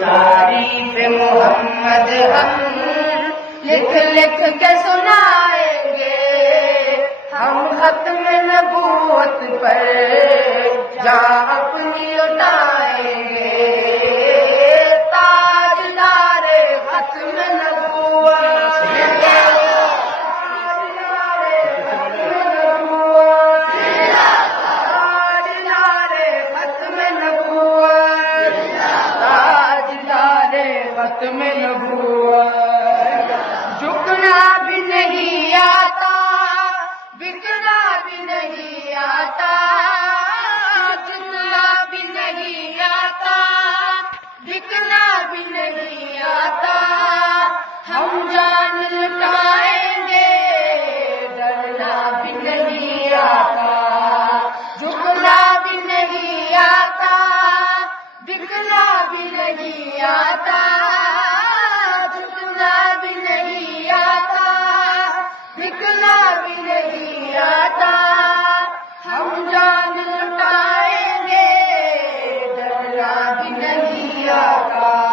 تعریف محمد ہم لکھ لکھ کے سنائیں گے، ہم ختم نبوت پر جان اپنی لٹائیں گے، تاجدار ختم نبوت، تاجدار ختم نبوت، تاجدار ختم نبوت، جھکنا بھی نہیں آتا، بکنا بھی نہیں آتا، جھکنا بھی نہیں آتا، بکنا بھی نہیں آتا، ہم جان لٹائیں گے، ڈرنا بھی نہیں آتا، جھکنا بھی نہیں آتا، بکنا بھی نہیں آتا، جھکنا بھی نہیں آتا، بکنا بھی نہیں آتا، ہم جان لٹائیں گے، ڈرنا بھی نہیں آتا۔